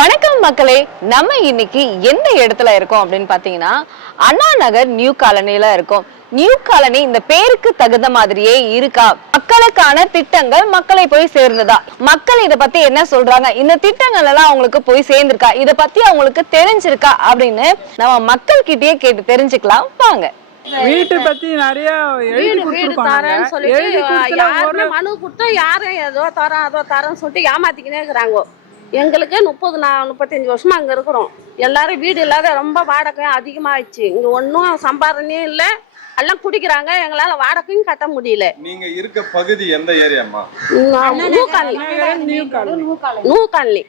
வணக்கம் மக்களே, நம்ம இன்னைக்கு எந்த இடத்துல இருக்கோம் அப்படின்னு பாத்தீங்கன்னா அண்ணா நகர் நியூ காலனில இருக்கோம். நியூ காலனி இந்த பேருக்கு தகுந்த மாதிரியே இருக்கா? மக்களுக்கான திட்டங்கள் மக்களை போய் சேர்ந்ததா? மக்கள் இத பத்தி என்ன சொல்றாங்க? இந்த திட்டங்கள் எல்லாம் அவங்களுக்கு போய் சேர்ந்திருக்கா? இத பத்தி அவங்களுக்கு தெரிஞ்சிருக்கா அப்படின்னு நம்ம மக்கள் கிட்டயே கேட்டு தெரிஞ்சுக்கலாம் வாங்க. வீட்டு பத்தி நிறைய வீடு தரேன்னு சொல்லிட்டு யாருமே மனு கொடுத்தா யாரும் ஏதோ தரோம் அதோ தரேன்னு சொல்லிட்டு ஏமாத்திக்கினே இருக்கிறாங்க. எங்களுக்கு 35 வருஷமா அங்க இருக்கிறோம். எல்லாரும் வீடு இல்லாத ரொம்ப வாடகை அதிகமாயிடுச்சு. இங்க ஒன்னும் சம்பாதனையும் இல்லை, எல்லாம் குடிக்கிறாங்க. எங்களால வாடகையும் கட்ட முடியல. நீங்க இருக்க பகுதி எந்த ஏரியாமா? New colony.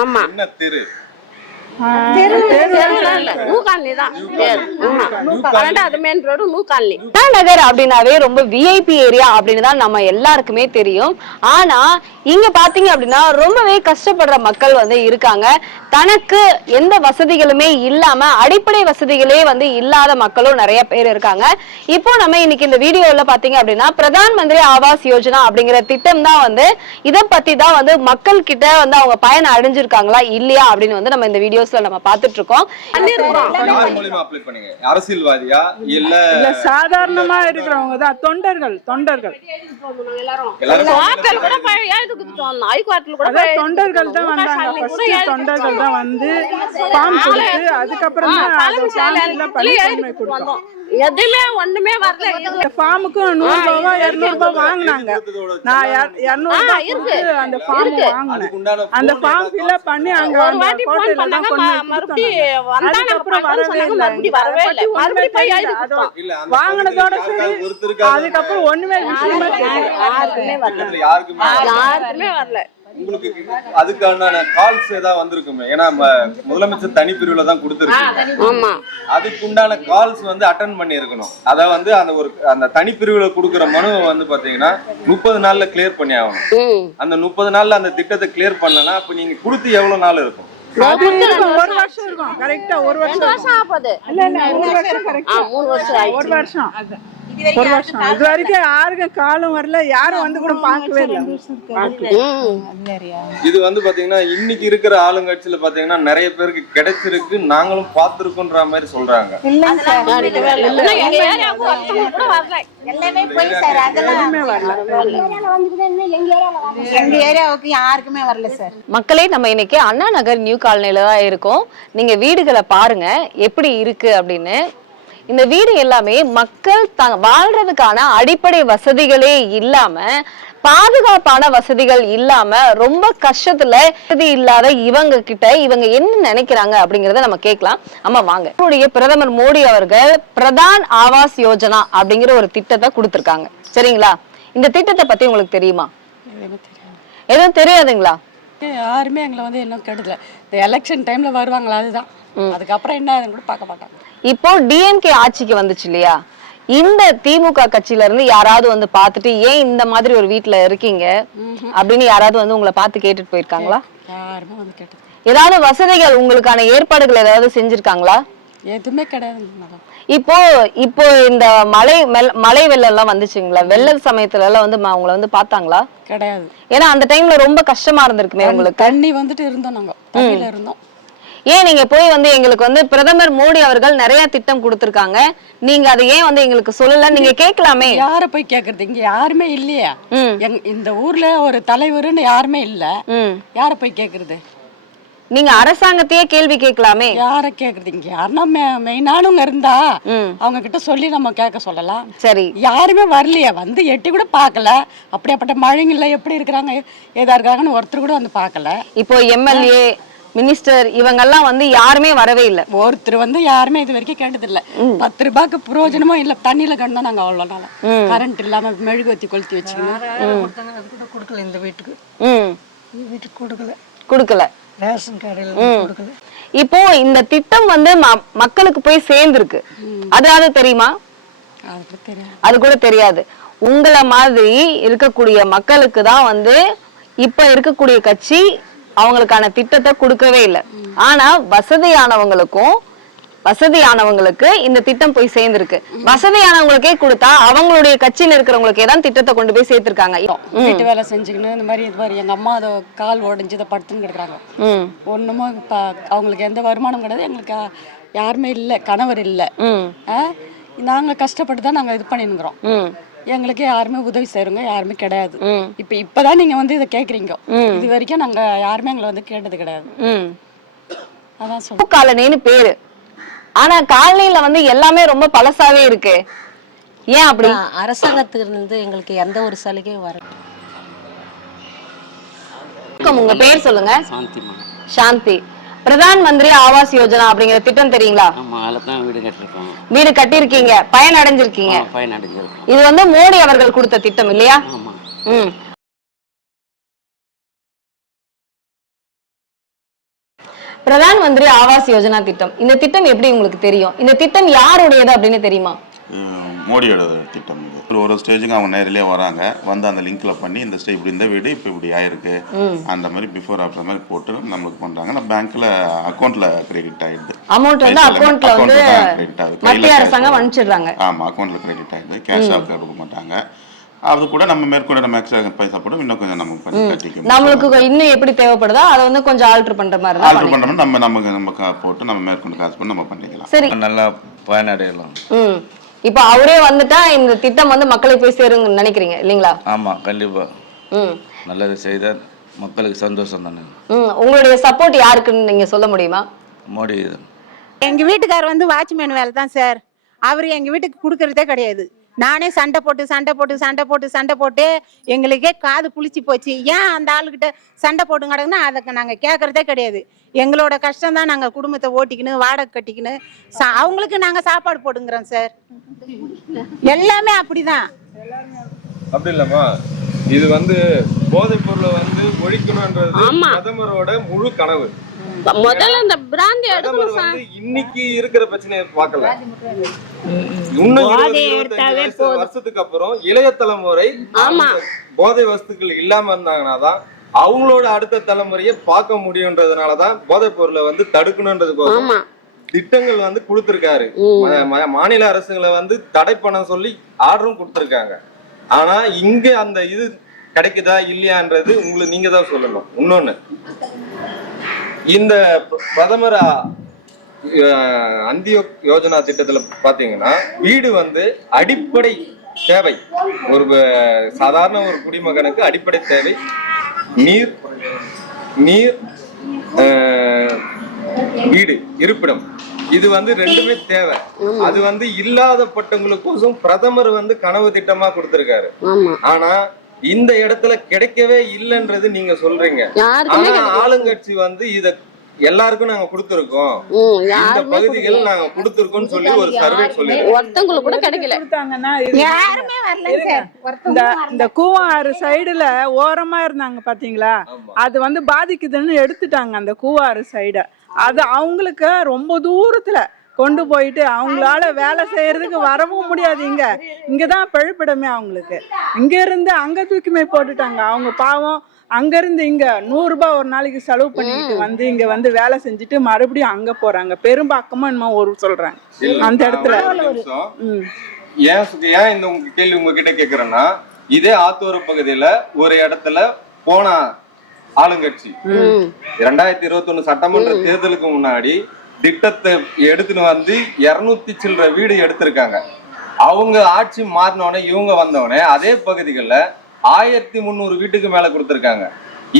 ஆமா, என்ன தெரு? நகர் அப்படின்னாவே ரொம்ப விஐபி ஏரியா அப்படின்னு தான் நம்ம எல்லாருக்குமே தெரியும். ஆனா இங்க பாத்தீங்க அப்படின்னா ரொம்பவே கஷ்டப்படுற மக்கள் வந்து இருக்காங்க. தனக்கு எந்த வசதிகளுமே இல்லாம அடிப்படை வசதிகளே வந்து இல்லாத மக்களும் நிறைய பேர் இருக்காங்க. இப்போ நம்ம இன்னைக்கு இந்த வீடியோல பாத்தீங்க அப்படின்னா பிரதான் மந்திரி ஆவாஸ் யோஜனா அப்படிங்கிற திட்டம் தான் வந்து இதை பத்தி தான் வந்து மக்கள் கிட்ட வந்து அவங்க பயன் அடைஞ்சிருக்காங்களா இல்லையா அப்படின்னு வந்து நம்ம இந்த வீடியோஸ்ல நம்ம பாத்துட்டு இருக்கோம். அரசியல்வாதியா இல்ல சாதாரணமா இருக்கிறவங்க தான் தொண்டர்கள் தான் வந்தாங்க. தொண்டர்கள் தான் வந்து ஃபார்ம் கொடுத்து அதுக்கப்புறம் எதுவுமே ஒண்ணுமே வரல. ஃபார்முக்கு 100 ரூபாய் 200 ரூபாய் வாங்கினாங்க. நான் 200 ரூபாய் கொடுத்து அந்த ஃபார்ம் வாங்கினேன். அந்த ஃபார்ம் ஃபில்அப் பண்ணி அங்க கோட்டையில தான் வரவே இல்லை. வாங்கினதோட சரி, அதுக்கப்புறம் ஒண்ணுமே விஷயமா யாருக்குமே வரல. உங்களுக்கு அதுக்கான கால்ஸ் ஏதாவது வந்திருக்குமே? ஏன்னா முதலமைச்சர் தனிப்பிரிவுல தான் கொடுத்துருக்கு. அதுக்குண்டான கால்ஸ் வந்து அட்டன் பண்ணி இருக்கணும். அத வந்து அந்த தனிப்பிரிவுல கொடுக்குற மனு வந்து பாத்தீங்கன்னா 30 நாள்ல கிளியர் பண்ணி ஆகணும். அந்த 30 நாள்ல அந்த திட்டத்தை கிளியர் பண்ணலன்னா அப்ப நீங்க கொடுத்து எவ்வளவு நாள் இருக்கும்? 1 வருஷம் இருக்கும். கரெக்டா 1 வருஷம் ஆகுது. இல்ல 1 வருஷம் கரெக்டா 1 வருஷம். இது வரைக்கும் யாருக்கும் காலம் வரல, யாரும் வந்து கூட பார்க்கவே இல்லை. இது வந்து பாத்தீங்கன்னா இன்னைக்கு இருக்கிற ஆளுங்கட்சியில பாத்தீங்கன்னா நிறைய பேருக்கு கிடைச்சிருக்கு, நாங்களும் பார்த்திருக்கோன்ற மாதிரி சொல்றாங்க. மக்களே, நம்ம இன்னைக்கு அண்ணா நகர் நியூ காலனில தான் இருக்கோம். நீங்க வீடுகளை பாருங்க எப்படி இருக்கு அப்படின்னு. இந்த வீடு எல்லாமே மக்கள் வாழ்றதுக்கான அடிப்படை வசதிகளே இல்லாம, பாதுகாப்பான வசதிகள் இல்லாம ரொம்ப கஷ்டத்துல இல்லாத இவங்க கிட்ட இவங்க என்ன நினைக்கிறாங்க அப்படிங்கறத நம்ம கேட்கலாம். ஆமா வாங்க. நம்மளுடைய பிரதமர் மோடி அவர்கள் பிரதான் ஆவாஸ் யோஜனா அப்படிங்கிற ஒரு திட்டத்தை கொடுத்திருக்காங்க. சரிங்களா? இந்த திட்டத்தை பத்தி உங்களுக்கு தெரியுமா? எதுவும் தெரியாதுங்களா? யாருமே எங்களை வந்து என்ன கேட்டதில்ல. இந்த எலெக்ஷன் டைம்ல வருவாங்களா, அதுதான். அதுக்கப்புறம் என்ன கூட பார்க்க மாட்டாங்க. இப்போ டிஎம்கே ஆட்சிக்கு வந்துச்சு இல்லையா, இந்த திமுக கட்சியில இருந்து யாராவது வந்து பாத்துட்டு ஏன் இந்த மாதிரி ஒரு வீட்டுல இருக்கீங்க அப்படின்னு யாராவது வந்து உங்களை பார்த்து கேட்டுட்டு போயிருக்காங்களா? யாருமே வந்து கேட்டது. ஏதாவது வசதிகள் உங்களுக்கான ஏற்பாடுகள் ஏதாவது செஞ்சிருக்காங்களா? எதுவுமே கிடையாது. இப்போ இந்த மழை வெள்ளம் எல்லாம் வந்துச்சுங்களா? வெள்ள சமயத்துல எல்லாம் வந்து உங்களை வந்து பாத்தாங்களா? கிடையாது. ஏன்னா அந்த டைம்ல ரொம்ப கஷ்டமா இருந்திருக்குமே உங்களுக்கு. தண்ணி வந்துட்டு இருந்தோம், நாங்க தண்ணியில இருந்தோம். ஏன் நீங்க போய் வந்து எங்களுக்கு வந்து பிரதமர் மோடி அவர்கள் நிறைய திட்டம் கொடுத்திருக்காங்க, நீங்க அதை ஏன் வந்து எங்களுக்கு சொல்லல? நீங்க கேட்கலாமே. யார போய் கேக்குறது? இங்க யாருமே இல்லையா? இந்த ஊர்ல ஒரு தலைவர்னு யாருமே இல்ல. யார போய் கேக்குறது? நீங்க அரசாங்கத்தையே கேள்வி கேட்கலாமே. யார கேக்குறது? இங்க யாருன்னா மெயினானவங்க இருந்தா அவங்க கிட்ட சொல்லி நம்ம கேட்க சொல்லலாம். சரி, யாருமே வரலையா? வந்து எட்டி கூட பாக்கல. அப்படியாப்பட்ட மழைங்கள்ல எப்படி இருக்கிறாங்க ஏதா இருக்காங்கன்னு ஒருத்தர் கூட வந்து பாக்கல. இப்போ எம்எல்ஏ மினிஸ்டர் இவங்கெல்லாம் வந்து யாருமே வரவே இல்லை. ஒருத்தர் வந்து யாருமே இது வரைக்கும் கேட்டது இல்ல. 10 ரூபாய்க்கு பிரயோஜனமும் இல்ல. தண்ணியில கண்டோம் நாங்க அவ்வளவு நாள. கரண்ட் இல்லாம மெழுகுவத்தி கொளுத்தி வச்சுக்கணும். கொடுக்கல. இந்த வீட்டுக்கு கொடுக்கல. ரேஷன் கடையில கொடுக்கல. இப்போ இந்த திட்டம் வந்து மக்களுக்கு போய் சேர்ந்துருக்கு, அதாவது தெரியுமா? அது கூட தெரியாது. உங்களை மாதிரி இருக்கக்கூடிய மக்களுக்கு தான் வந்து இப்ப இருக்கக்கூடிய கட்சி அவங்களுக்கான திட்டத்தை கொடுக்கவே இல்லை. ஆனா வசதியானவங்களுக்கும் வசதியானவங்களுக்கு இந்த திட்டம் போய் சேர்ந்திருக்கு. வசதியானவங்களுக்கே கொடுத்தா அவங்களுடைய கட்சியில இருக்கிறவங்களுக்கே தான் திட்டத்தை கொண்டு போய் சேர்த்திருக்காங்க. வீட்டு வேலை செஞ்சுக்கணும் இந்த மாதிரி இது மாதிரி எங்க அம்மா அதை கால் உடஞ்சி இதை படுத்துன்னு கிடக்குறாங்க. ஒண்ணுமோ அவங்களுக்கு எந்த வருமானம் கிடையாது. எங்களுக்கு யாருமே இல்லை, கணவர் இல்லை. நாங்க கஷ்டப்பட்டு தான் நாங்க இது பண்ணிருக்கிறோம். எங்களுக்கு யாருமே உதவி செய்யறவங்க யாருமே கிடையாது. இப்பதான் நீங்க வந்து இதை கேக்குறீங்க. இது வரைக்கும் நாங்க யாருமே எங்களை வந்து கேட்டது கிடையாது. அதான் சொல்றேன். காலனின்னு பேரு, ஆனா காலனில வந்து எல்லாமே ரொம்ப பழசாவே இருக்கு. ஏன் அப்படி? அரசாங்கத்திலிருந்து எங்களுக்கு எந்த ஒரு சலுகையும் வர. உங்க பேர் சொல்லுங்க. சாந்தி. பிரதான் மந்திரி ஆவாஸ் யோஜனா அப்படிங்கிற திட்டம் தெரியுங்களா? வீடு கட்டிருக்கீங்க, பயன் அடைஞ்சிருக்கீங்க. இது வந்து மோடி அவர்கள் கொடுத்த திட்டம் இல்லையா? பிரதான் மந்திரி ஆவாஸ் யோஜனா திட்டம், இந்த திட்டம் எப்படி உங்களுக்கு தெரியும்? இந்த திட்டம் யாருடையது அப்படின்னு தெரியுமா? மோடியோட திட்டம். ஒரு ஸ்டேஜுக்கு அவங்க நேரிலே வராங்க, வந்து அந்த லிங்க்ல பண்ணி இந்த ஸ்டேஜ் இப்படி இந்த வீடு இப்போ இப்படி ஆயிருக்கு அந்த மாதிரி பிஃபோர் ஆஃப்டர் மாதிரி போட்டு நம்மளுக்கு பண்றாங்க. நம்ம பேங்க்ல அக்கௌண்ட்ல கிரெடிட் ஆயிடுது. அமௌண்ட் வந்து அக்கௌண்ட்ல வந்து மத்திய அரசாங்கம் அனுப்பிச்சிடுறாங்க. ஆமா, அக்கௌண்ட்ல கிரெடிட் ஆயிடுது. கேஷ் ஆஃப் கொடுக்க மாட்டாங்க. அது கூட நம்ம மேற்கொண்டு நம்ம எக்ஸ்ட்ரா பைசா போட்டு இன்னும் கொஞ்சம் நம்ம பண்ணி கட்டிக்கணும். நம்மளுக்கு இன்னும் எப்படி தேவைப்படுதோ அதை வந்து கொஞ்சம் ஆல்டர் பண்ற மாதிரி தான் ஆல்டர் பண்றோம். நம்ம போட்டு நம்ம மேற்கொண்டு காசு பண்ணி நம்ம பண்ணிக்கலாம். சரி, நல்லா பயனடையலாம். இப்போ அவரே வந்துட்டா இந்த திட்டம் வந்து மக்களை போய் சேருங்க நினைக்கிறீங்க இல்லீங்களா? ஆமா, கண்டிப்பா. நல்லது செய்த மக்களுக்கு சந்தோஷம் தானே. உங்களுடைய சப்போர்ட் யாருக்குன்னு நீங்க சொல்ல முடியுமா? மோடி. எங்க வீட்டுக்காரர் வந்து வாட்ச்மேன் வேலை தான் சார். அவர் எங்க வீட்டுக்கு கொடுக்கறதே கிடையாது. நானே சண்டை போட்டு எங்களுக்கே காது புளிச்சு போச்சு. ஏன் அந்த ஆளுகிட்ட சண்டை போட்டு கிடக்குன்னா அதை நாங்க கேட்கறதே கிடையாது. எங்களோட கஷ்டம் தான், நாங்க குடும்பத்தை ஓட்டிக்கணும், வாடகை கட்டிக்கணும், அவங்களுக்கு நாங்க சாப்பாடு போடுங்கிறோம் சார். எல்லாமே அப்படிதான். அப்படி இல்லம்மா, இது வந்து போதைப் பொருளை வந்து ஒழிக்கணும்ன்றது பிரதமரோட முழு கனவு. முதல்ல இந்த பிராந்தி எடுக்கணும் சார். இன்னைக்கு இருக்கிற பிரச்சனையை பார்க்கல. இன்னும் 20-25 வருஷத்துக்கு அப்புறம் இளைய தலைமுறை போதை வஸ்துக்கள் இல்லாம இருந்தாங்கன்னா தான் அவங்களோட அடுத்த தலைமுறையை பார்க்க முடியும்ன்றதுனாலதான் போதைப் பொருளை வந்து தடுக்கணும்ன்றதுக்கு திட்டங்கள் வந்து கொடுத்திருக்காரு. மாநில அரசுகளை வந்து தடை பண்ண சொல்லி ஆர்டரும் கொடுத்திருக்காங்க. ஆனா இங்க அந்த இது கிடைக்குதா இல்லையான்றது உங்களுக்கு நீங்க தான் சொல்லணும். இன்னொன்னு, இந்த பிரதமர் அந்திய யோஜனா திட்டத்துல பாத்தீங்கன்னா வீடு வந்து அடிப்படை தேவை. ஒரு சாதாரண ஒரு குடிமகனுக்கு அடிப்படை தேவை நீர், வீடு, இருப்பிடம். இது வந்து ரெண்டுமே தேவை. அது வந்து இல்லாதப்பட்டவங்களுக்கோசம் பிரதமர் வந்து கனவு திட்டமா கொடுத்திருக்காரு. ஆனா இந்த இடத்துல கிடைக்கவே இல்லைன்றது நீங்க சொல்றீங்க. ஆனா ஆளுங்கட்சி வந்து இத எல்லாருக்கும் நாங்க கொடுத்திருக்கோம், இந்த பகுதிகள் நாங்க கொடுத்திருக்கோம் சொல்லி ஒரு சர்வே சொல்லி ஒருத்தங்களுக்கு கூட கிடைக்கல. யாருமே வரல சார். இந்த கூவாறு சைடுல ஓரமா இருந்தாங்க பாத்தீங்களா, அது வந்து பாதிக்குதுன்னு எடுத்துட்டாங்க அந்த கூவாறு சைட. அது அவங்களுக்கு ரொம்ப தூரத்துல கொண்டு போயிட்டு அவங்களால வேலை செய்யறதுக்கு வரவும் முடியாது. இங்கதான் பிழைப்பிடமே அவங்களுக்கு. இங்க இருந்து அங்க தூக்கிமே போட்டுட்டாங்க. அவங்க பாவம் அங்க இருந்து இங்க 100 ரூபாய் ஒரு நாளைக்கு செலவு பண்ணிட்டு வந்து இங்க வந்து வேலை செஞ்சுட்டு மறுபடியும் அங்க போறாங்க. பெரும்பாக்கமா என்னமோ ஒரு சொல்றாங்க அந்த இடத்துல. ஏன் இந்த கேள்வி உங்ககிட்ட கேக்குறேன்னா, இதே ஆத்தூர் பகுதியில ஒரு இடத்துல போனா ஆளுங்கட்சி 2021 சட்டமன்ற தேர்தலுக்கு முன்னாடி திட்டத்தை எடுத்துன்னு வந்து 200 சில்லற வீடு எடுத்திருக்காங்க. அவங்க ஆட்சி மாறினோடனே இவங்க வந்தோடனே அதே பகுதிகளில் 1300 வீட்டுக்கு மேல கொடுத்திருக்காங்க.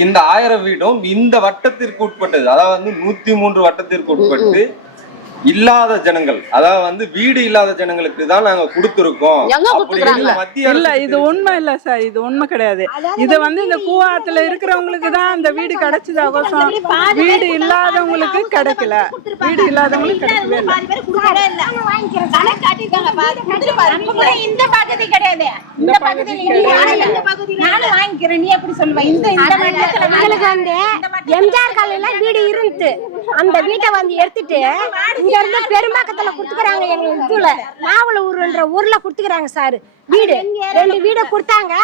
இந்த 1000 வீடும் இந்த வட்டத்திற்கு உட்பட்டது. அதாவது வந்து 103 வட்டத்திற்கு உட்பட்டு இல்லாத ஜனங்கள், அதாவது வந்து வீடு இல்லாத ஜனங்களுக்கு தான் நாங்க கொடுத்திருக்கோம். இல்ல, இது உண்மை இல்ல சார். இது உண்மை கிடையாது. இது வந்து இந்த கூவாத்துல இருக்கிறவங்களுக்கு தான் அந்த வீடு கிடைச்சது. அவசரம் வீடு இல்லாதவங்களுக்கு கிடைக்கல. வீடு இல்லாதவங்களுக்கு கிடைக்கவே இல்லை. இந்த பகுதி கிடையாது. இந்த பகுதி நானும் வாங்கிக்கிறேன். நீ எப்படி சொல்லுவ? எம்ஜிஆர் காலையில வீடு இருந்து அந்த வீட்டை வந்து எடுத்துட்டு இங்க இருந்து பெரும்பாக்கத்துல குடுத்துக்கிறாங்க. எங்க இதுல நாவலூர்ன்ற ஊர்ல குடுத்துக்கிறாங்க சார். வீடு 2 வீடு கொடுத்தாங்க.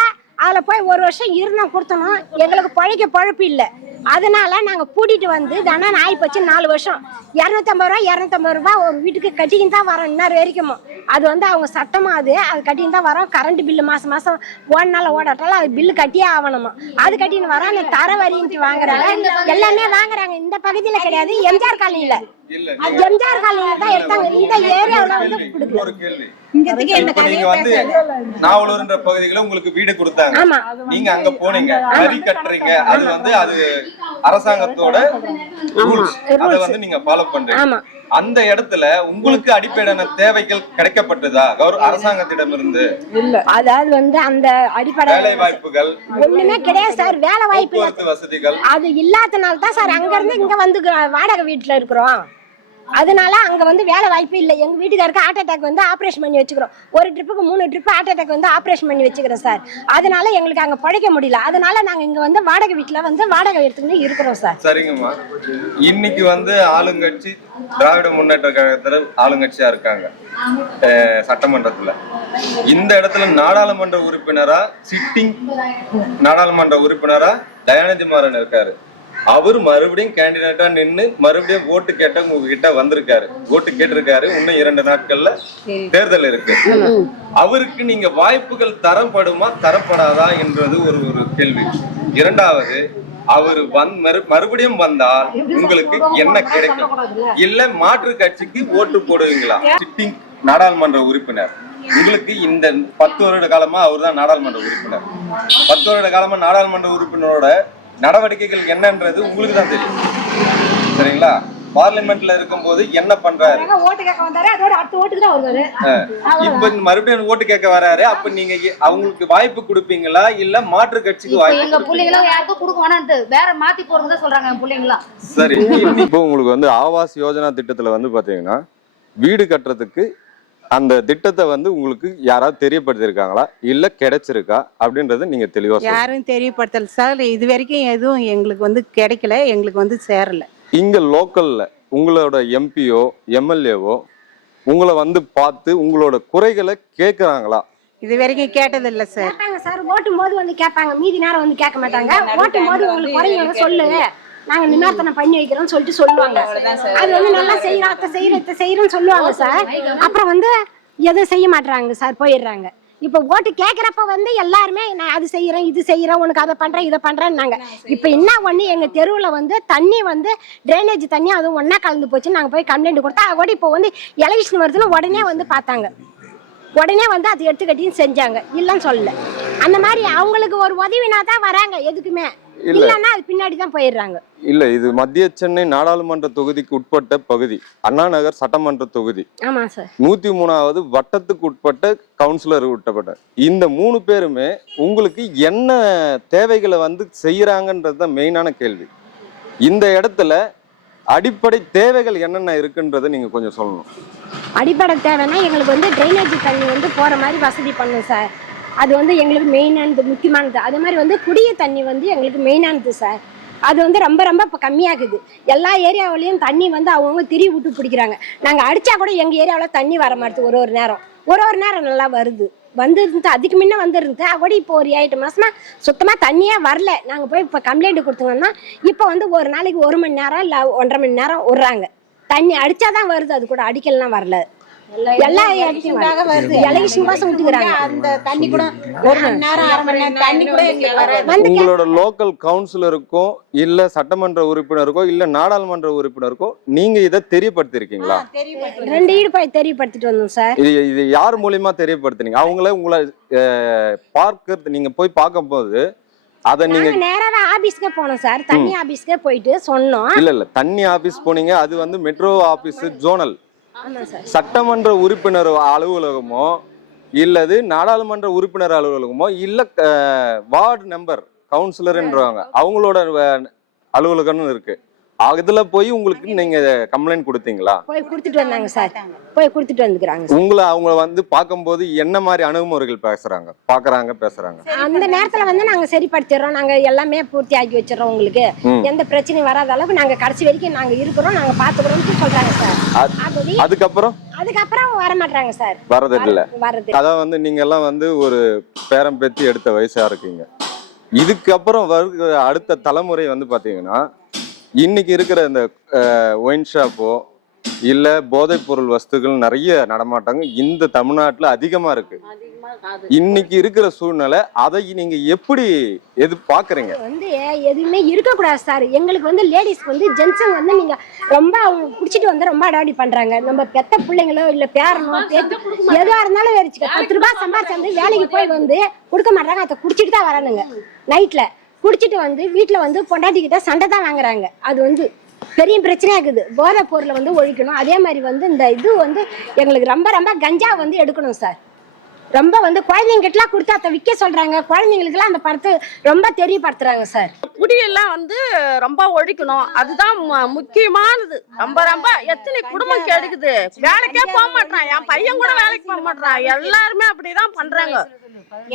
அதுல போய் ஒரு வருஷம் இருந்தோம் கொடுத்தனும் எங்களுக்கு பழப்பு இல்லை. அதனால நாங்க கூட்டிட்டு வந்து தானே ஆயிப்போச்சு 4 வருஷம். 250 ரூபா ஒரு வீட்டுக்கு கட்டிக்கின்னு தான் வரோம் இன்னொரு வரைக்கும். அது வந்து அவங்க சட்டமா அது கட்டின்னு தான் வரோம். கரண்ட் பில்லு மாசம் மாசம் ஓடினால ஓடாட்டாலும் அது பில்லு கட்டியே ஆகணுமா. அது கட்டின்னு வரோம். அந்த தர வரின்ட்டு வாங்குறாங்க, எல்லாமே வாங்குறாங்க. இந்த பகுதியில கிடையாது, எம்ஜிஆர் காலனியில. எம்ஜிஆர் காலனியில தான் எடுத்தாங்க. இந்த ஏரியாவுல வந்து ஒரு கேள்வி, இப்ப நீங்க வந்து நாவலூர்ன்ற பகுதியில உங்களுக்கு வீடு கொடுத்தாங்க, நீங்க அங்க போனீங்க, வரி கட்டுறீங்க, அது வந்து அது அரசாங்கத்தோட ரூல்ஸ், அத வந்து நீங்க ஃபாலோ பண்றீங்க. அந்த இடத்துல உங்களுக்கு அடிப்படையான தேவைகள் கிடைக்கப்பட்டதா அரசாங்கத்திடம் இருந்து? அதாவது வந்து அந்த அடிப்படை வேலை வாய்ப்புகள் ஒண்ணுமே கிடையாது சார். வேலை வாய்ப்பு வசதிகள் அது இல்லாதனால தான் சார் அங்க இருந்து இங்க வந்து வாடகை வீட்டுல இருக்கிறோம். அதனால அங்க வந்து வேலை வாய்ப்பு இல்லை. எங்க வீட்டுக்காருக்கு ஹார்ட் அட்டாக் வந்து ஆப்ரேஷன் பண்ணி வச்சுக்கிறோம். ஒரு ட்ரிப்புக்கு 3 ட்ரிப் ஹார்ட் அட்டாக் வந்து ஆப்ரேஷன் பண்ணி வச்சுக்கிறோம் சார். அதனால எங்களுக்கு அங்க பழைக்க முடியல. அதனால நாங்க இங்க வந்து வாடகை வீட்டுல வந்து வாடகை எடுத்துக்கிட்டு இருக்கிறோம் சார். சரிங்கம்மா, இன்னைக்கு வந்து ஆளுங்கட்சி திராவிட முன்னேற்ற கழகத்துல ஆளுங்கட்சியா இருக்காங்க சட்டமன்றத்துல. இந்த இடத்துல நாடாளுமன்ற உறுப்பினரா சிட்டிங் நாடாளுமன்ற உறுப்பினரா தயாநிதி மாறன் இருக்காரு. அவர் மறுபடியும் கேண்டிடேட்டா நின்னு மறுபடியும் ஓட்டு கேட்ட உங்ககிட்ட வந்திருக்காரு, ஓட்டு கேட்டிருக்காரு. இன்னும் 2 நாட்கள்ல தேர்தல் இருக்கு. அவருக்கு நீங்க வாய்ப்புகள் தரப்படுமா தரப்படாதா என்றது ஒரு கேள்வி. இரண்டாவது, அவர் மறுபடியும் வந்தால் உங்களுக்கு என்ன கிடைக்கும்? இல்ல மாற்று கட்சிக்கு ஓட்டு போடுவீங்களா? சிட்டிங் நாடாளுமன்ற உறுப்பினர் உங்களுக்கு இந்த 10 வருட காலமா அவர் தான் நாடாளுமன்ற உறுப்பினர். 10 வருட காலமா நாடாளுமன்ற உறுப்பினரோட நடவடிக்கைகள் என்னன்றது உங்களுக்கு தான் தெரியும், சரிங்களா? பார்லிமெண்ட்ல இருக்கும்போது என்ன பண்றாரு, இப்ப மறுபடியும் ஓட்டு கேட்க வராரு. அப்ப நீங்க அவங்களுக்கு வாய்ப்பு கொடுப்பீங்களா இல்ல மாற்று கட்சிக்கு வாய்ப்பு? வேற மாத்தி போறதா சொல்றாங்க பிள்ளைங்களா. சரி, இப்போ உங்களுக்கு வந்து ஆவாஸ் யோஜனா திட்டத்துல வந்து பாத்தீங்கன்னா வீடு கட்டுறதுக்கு அந்த திட்டத்தை வந்து உங்களுக்கு யாராவது தெரியப்படுத்திருக்காங்களா இல்ல கிடைச்சிருக்கா அப்படின்றத நீங்க தெளிவா யாரும் தெரியப்படுத்தல சார். இது வரைக்கும் எதுவும் எங்களுக்கு வந்து கிடைக்கல, எங்களுக்கு வந்து சேரல. இங்க லோக்கல்ல உங்களோட எம்பியோ எம்எல்ஏவோ உங்களை வந்து பார்த்து உங்களோட குறைகளை கேட்கறாங்களா? இது வரைக்கும் கேட்டது இல்ல சார். கேட்பாங்க சார், ஓட்டும் போது வந்து கேட்பாங்க, மீதி நேரம் வந்து கேட்க மாட்டாங்க. ஓட்டும் போது உங்களுக்கு குறைங்க சொல்லு, நாங்க நிமார்த்தனம் பண்ணி வைக்கிறோம்னு சொல்லிட்டு சொல்லுவாங்க. அது வந்து நல்லா செய்யறோம்னு சொல்லுவாங்க சார். அப்புறம் வந்து எதுவும் செய்ய மாட்டாங்க சார், போயிடுறாங்க. இப்ப ஓட்டு கேக்குறப்ப வந்து எல்லாருமே நான் அது செய்யறேன் இது செய்யறேன் உனக்கு அதை பண்றேன் இதை பண்றேன்னாங்க. இப்ப என்ன ஒண்ணு எங்க தெருவுல வந்து தண்ணி வந்து டிரைனேஜ் தண்ணி அதுவும் ஒன்னா கலந்து போச்சு. நாங்க போய் கம்ப்ளைண்ட் கொடுத்தா கூட இப்போ வந்து எலெக்ஷன் வருதுன்னு உடனே வந்து பார்த்தாங்க, உடனே வந்து அது எடுத்துக்கட்டின்னு செஞ்சாங்க. இல்லைன்னு சொல்லல. அந்த மாதிரி அவங்களுக்கு ஒரு உதவினா தான் வராங்க, எதுக்குமே இல்லன்னா அது பின்னாடி தான் போயிடுறாங்க. இல்ல, இது மத்திய சென்னை நாடாளுமன்ற தொகுதிக்கு உட்பட்ட பகுதி, அண்ணா நகர் சட்டமன்ற தொகுதி. ஆமா சார். 103வது வட்டத்துக்கு உட்பட்ட கவுன்சிலர் உட்பட்ட இந்த 3 பேருமே உங்களுக்கு என்ன தேவைகளை வந்து செய்யறாங்கன்றது தான் மெயினான கேள்வி. இந்த இடத்துல அடிப்படை தேவைகள் என்னென்ன இருக்குன்றதை நீங்க கொஞ்சம் சொல்லணும். அடிப்படை தேவைன்னா எங்களுக்கு வந்து டிரைனேஜ் தண்ணி வந்து போற மாதிரி வசதி பண்ணும் சார். அது வந்து எங்களுக்கு மெயினானது, முக்கியமானது. அதே மாதிரி வந்து குடிய தண்ணி வந்து எங்களுக்கு மெயினானது சார். அது வந்து ரொம்ப ரொம்ப இப்போ கம்மியாகுது. எல்லா ஏரியாவிலையும் தண்ணி வந்து அவங்கவுங்க திரி விட்டு பிடிக்கிறாங்க. நாங்கள் அடித்தா கூட எங்கள் ஏரியாவில் தண்ணி வர மாட்டேது. ஒரு நேரம் நல்லா வருது, வந்துருந்து அதுக்கு முன்ன வந்துருந்து. கூட இப்போ ஒரு 8 மாசமா சுத்தமாக தண்ணியே வரல. நாங்கள் போய் இப்போ கம்ப்ளைண்ட் கொடுத்தோம்னா இப்போ வந்து ஒரு நாளைக்கு 1 மணி நேரம் இல்லை 1.5 மணி நேரம் விடுறாங்க. தண்ணி அடிச்சாதான் வருது, அது கூட அடிக்கலாம் வரல. எல்லா அந்த தண்ணி கூட 1 மணி நேரம் 1/2 மணி நேரம் தண்ணி கூட உங்களோட லோக்கல் கவுன்சிலருக்கோ இல்ல சட்டமன்ற உறுப்பினருக்கோ இல்ல நாடாளுமன்ற உறுப்பினருக்கோ நீங்க இதை தெரியப்படுத்திருக்கீங்களா? 2 ஈடுபாய் தெரியப்படுத்திட்டு வந்தோம் சார். இது யார் மூலியமா தெரியப்படுத்தினீங்க? அவங்களே உங்களை பார்க்க நீங்க போய் பார்க்கும் போது அத நீங்க நேரா ஆபீஸ்க்கே போனோம் சார். தண்ணி ஆபீஸ்க்கே போயிட்டு சொன்னோம். இல்ல தண்ணி ஆபீஸ் போனீங்க, அது வந்து மெட்ரோ ஆபீஸ் ஜோனல். சட்டமன்ற உறுப்பினர் அலுவலகமோ இல்லது நாடாளுமன்ற உறுப்பினர் அலுவலகமோ இல்ல வார்டு நம்பர் கவுன்சிலர்ன்றாங்க அவங்களோட அலுவலகம்னு இருக்கு. அதுல போய் உங்களுக்கு நீங்க கம்ப்ளைண்ட் கொடுத்தீங்களா? போய் கொடுத்துட்டு வந்தாங்க சார், போய் கொடுத்துட்டு வந்துக்கிறாங்க. உங்களை அவங்க வந்து பார்க்கும்போது என்ன மாதிரி அணுகுமுறைகள் பேசுறாங்க? அந்த நேரத்துல வந்து நாங்க சரிப்படுத்திடுறோம், நாங்க எல்லாமே பூர்த்தி ஆக்கி வச்சிடறோம், உங்களுக்கு எந்த பிரச்சனையும் வராத அளவுக்கு நாங்க கடைசி வரைக்கும் நாங்க இருக்கிறோம், நாங்க பாத்துக்கிறோம்னு சொல்றாங்க சார். அதுக்கப்புறம் அதுக்கப்புறம் வர மாட்டாங்க சார். வரதில்ல. வரது அதான் வந்து நீங்க எல்லாம் வந்து ஒரு பேரம் பேத்தி எடுத்த வயசா இருக்கீங்க. இதுக்கப்புறம் வருகிற அடுத்த தலைமுறை வந்து பாத்தீங்கன்னா இன்னைக்கு இருக்கிற இந்த ஒயின் ஷாப்போ இல்ல போதைப் பொருள் வஸ்துகள் நிறைய நடமாட்டாங்க இந்த தமிழ்நாட்டுல அதிகமா இருக்கு. இன்னைக்கு இருக்கிற சூழ்நிலை அதை நீங்க எப்படி பாக்குறீங்க? வந்து எதுவுமே இருக்கக்கூடாது சார். எங்களுக்கு வந்து லேடிஸ்க்கு வந்து ஜென்ஸுங்க வந்து நீங்க ரொம்ப அவங்க குடிச்சிட்டு வந்து ரொம்ப அடாவடி பண்றாங்க. நம்ம பெத்த பிள்ளைங்களோ இல்ல பேரனோ எதுவா இருந்தாலும் வேறிச்சுக்க 10 ரூபாய் சம்பாதிச்சு வந்து வேலைக்கு போய் வந்து கொடுக்க மாட்டாங்க. அதை குடிச்சிட்டு தான் வரானுங்க. நைட்ல குடிச்சிட்டு வந்து வீட்டுல வந்து பொண்டாட்டிக்கிட்ட சண்டை தான் வாங்குறாங்க. அது வந்து பெரிய பிரச்சனையா இருக்குது. போதை பொருளை வந்து ஒழிக்கணும். அதே மாதிரி வந்து இந்த இது வந்து எங்களுக்கு ரொம்ப ரொம்ப கஞ்சா வந்து எடுக்கணும் சார். ரொம்ப வந்து குழந்தைங்கிட்டலாம் கொடுத்து அதை விற்க சொல்றாங்க. குழந்தைங்களுக்குலாம் அந்த படத்தை ரொம்ப தெரியப்படுத்துறாங்க சார். குடியெல்லாம் வந்து ரொம்ப ஒழிக்கணும். அதுதான் முக்கியமானது. ரொம்ப ரொம்ப எத்தனை குடும்பம் கெடுக்குது. வேலைக்கே போக மாட்டான். என் பையன் கூட வேலைக்கு போக மாட்டான். எல்லாருமே அப்படிதான் பண்றாங்க.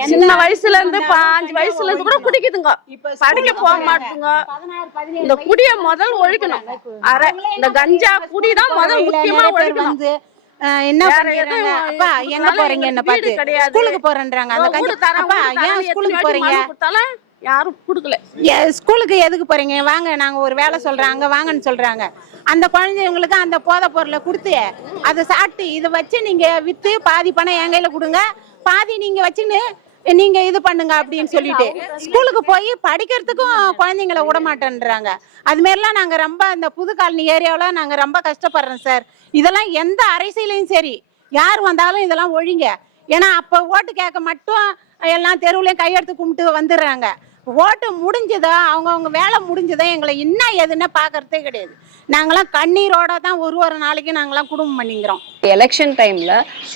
சின்ன வயசுல இருந்து 5 வயசுல இருந்து கூட குடிக்குதுங்க. படிக்க போக மாட்டுங்க. இந்த குடிய முதல் ஒழிக்கணும். இந்த கஞ்சா குடிதான் முதல் முக்கியமா ஒழிக்கணும். என்ன பண்றாங்க? அப்பா எங்க போறீங்க? என்ன பார்த்து ஸ்கூலுக்கு போறேன்றாங்க. அந்த அப்பா ஏன் ஸ்கூலுக்கு போறீங்க? யாரும் குடுக்கல. ஸ்கூலுக்கு எதுக்கு போறீங்க? வாங்க நாங்க ஒரு வேலை சொல்றோம் அங்க வாங்கன்னு சொல்றாங்க. அந்த குழந்தைங்களுக்கு அந்த போதை பொருளை கொடுத்து அதை சாப்பிட்டு இதை வச்சு நீங்க வித்து பாதி பணம் என் கையில கொடுங்க, பாதி நீங்க வச்சுன்னு நீங்க இது பண்ணுங்க அப்படின்னு சொல்லிட்டு ஸ்கூலுக்கு போய் படிக்கிறதுக்கும் குழந்தைங்களை விட மாட்டேன்றாங்க. அது மாதிரிலாம் நாங்க ரொம்ப அந்த புது காலனி ஏரியாவில் நாங்க ரொம்ப கஷ்டப்படுறோம் சார். இதெல்லாம் எந்த அரசியலையும் சரி யார் வந்தாலும் இதெல்லாம் ஒழிங்க. ஏன்னா அப்போ ஓட்டு கேட்க மட்டும் எல்லாம் தெருவுலையும் கையெடுத்து கும்பிட்டு வந்துடுறாங்க. ஓட்டு முடிஞ்சதா அவங்க வேலை முடிஞ்சதா எங்களை என்ன எதுன்னு பார்க்கறதே கிடையாது. நாங்களாம் கண்ணீரோட தான் ஒரு நாளைக்கு நாங்களாம் குடும்பம் பண்ணிக்கிறோம். எலெக்ஷன் டைம்ல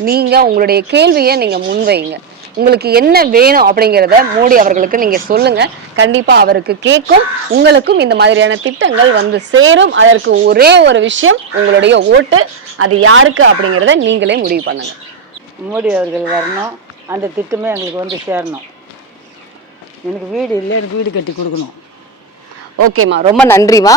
நீங்க உங்களுடைய கேள்வியை நீங்க முன்வைங்க. உங்களுக்கு என்ன வேணும் அப்படிங்கிறத மோடி அவர்களுக்கு நீங்க சொல்லுங்க. கண்டிப்பா அவருக்கு கேட்கும். உங்களுக்கும் இந்த மாதிரியான திட்டங்கள் வந்து சேரும். அதற்கு ஒரே ஒரு விஷயம், உங்களுடைய ஓட்டு. அது யாருக்கு அப்படிங்கிறத நீங்களே முடிவு பண்ணுங்க. மோடி அவர்கள் வரணும். அந்த திட்டமே எங்களுக்கு வந்து சேரணும். எனக்கு வீடு இல்லை, எனக்கு வீடு கட்டி கொடுக்கணும். ஓகேம்மா, ரொம்ப நன்றிம்மா.